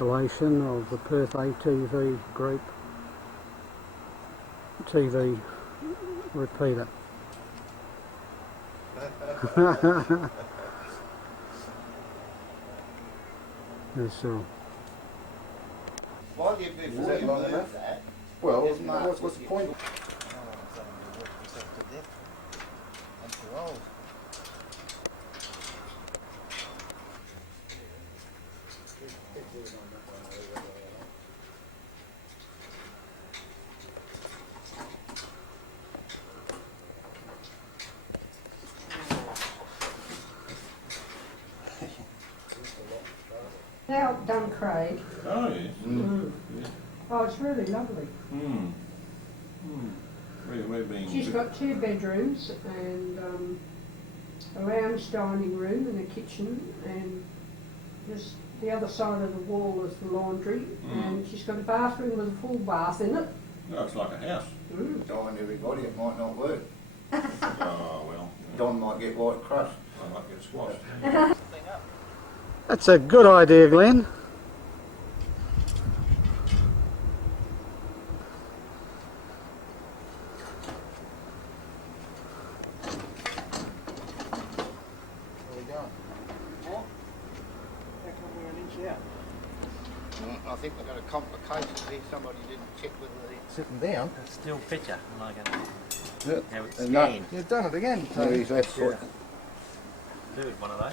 installation of the Perth ATV group TV repeater. Yes, Why do you before you move that? Well, what's the point? I'm too old. Now done, Craig. Oh yes. Yeah. Oh, it's really lovely. We're being. She's got 2 bedrooms and a lounge dining room and a kitchen, and just the other side of the wall is the laundry, and she's got a bathroom with a full bath in it. No, it's like a house. Telling everybody it might not work. Oh well. Don might get white crust. I might get squashed. that's a good idea, Glenn. I think we've got a complication here. Somebody didn't check whether they Sitting down. Still picture, like a, Yeah. how it's And that- scanned. You've done it again. no, his left foot. Dude, one of those.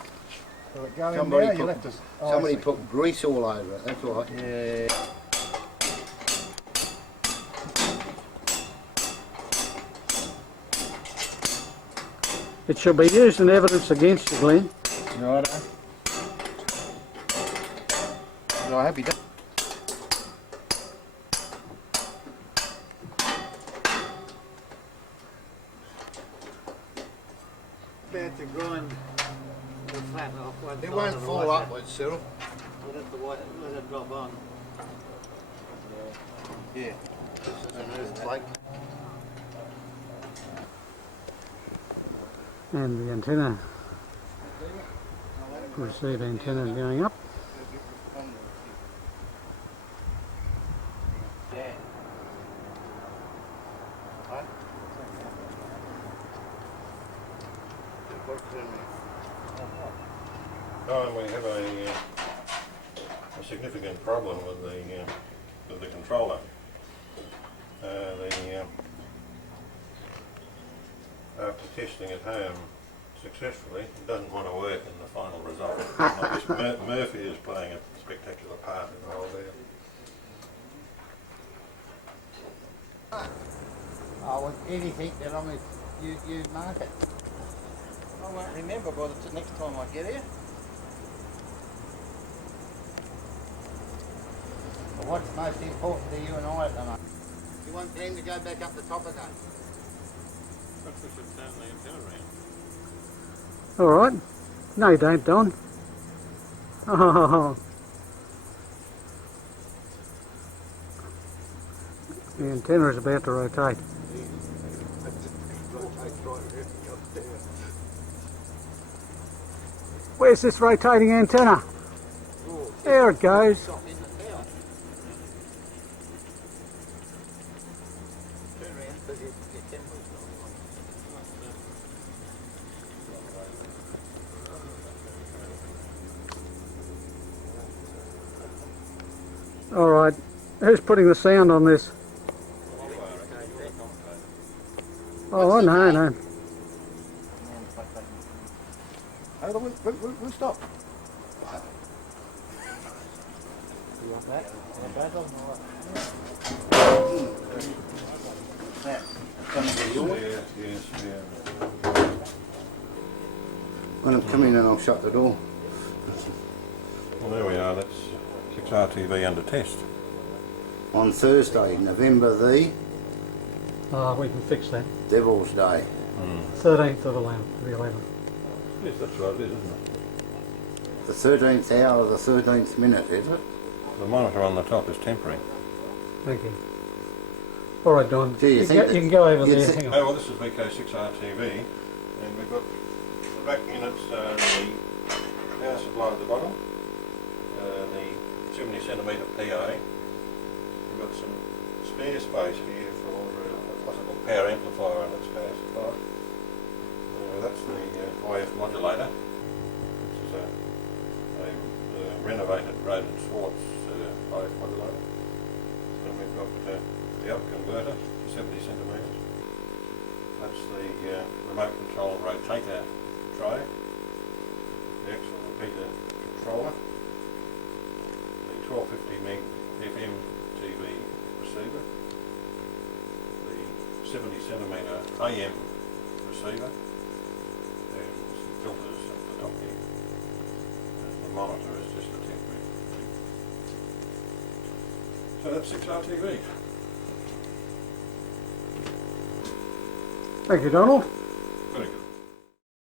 So it going Somebody there, you put- left us. Oh, Somebody I see. put grease all over it. That's right. Yeah. It shall be used in evidence against you, Glenn. Righto. So I hope you done. About to grind the flat off one It side won't of the fall washer. upwards, Cyril. We'll have to let it drop on. Yeah. This is an earthquake. And the antenna, receive antenna going up. Yeah. Right. Oh, we have a significant problem with the controller. After testing at home successfully, it doesn't want to work in the final result. I guess Murphy is playing a spectacular part in the whole deal. Oh, with anything that long as you mark it. I won't remember by the next time I get here. But what's most important to you and I at the moment? You want them to go back up the top again? Perhaps we should turn the antenna around. All right. No, you don't, Don. Oh. The antenna is about to rotate. Where's this rotating antenna? There it goes. All right. Who's putting the sound on this? Oh, no. Oh, we'll stop. You want that? Want that on? That. Comes to yours. Yes. When I come in and I'll shut the door. Well, there we are. That's 6RTV under test. On Thursday, November the We can fix that. Devil's Day. 13th of the 11th. Yes, that's right, it is, isn't it? The 13th hour, the 13th minute, is it? The monitor on the top is temporary. Thank you. All right, Don. Do you You think can, you can go over you'd there. think- Hang Oh, on. well, this is VK6RTV, and we've got the back units, the power supply at the bottom, the 70 centimetre PA. We've got some spare space here for a possible power amplifier and its power supply. That's the IF modulator. This is a renovated Roden Schwartz IF modulator. And we've got the up converter, 70 centimetres. That's the remote control rotator tray. The actual repeater controller. The 1250 meg FM TV receiver. The 70 centimetre AM receiver. And some filters up the top here. And the monitor is just a temporary thing. So that's 6RTV. Thank you, Donald.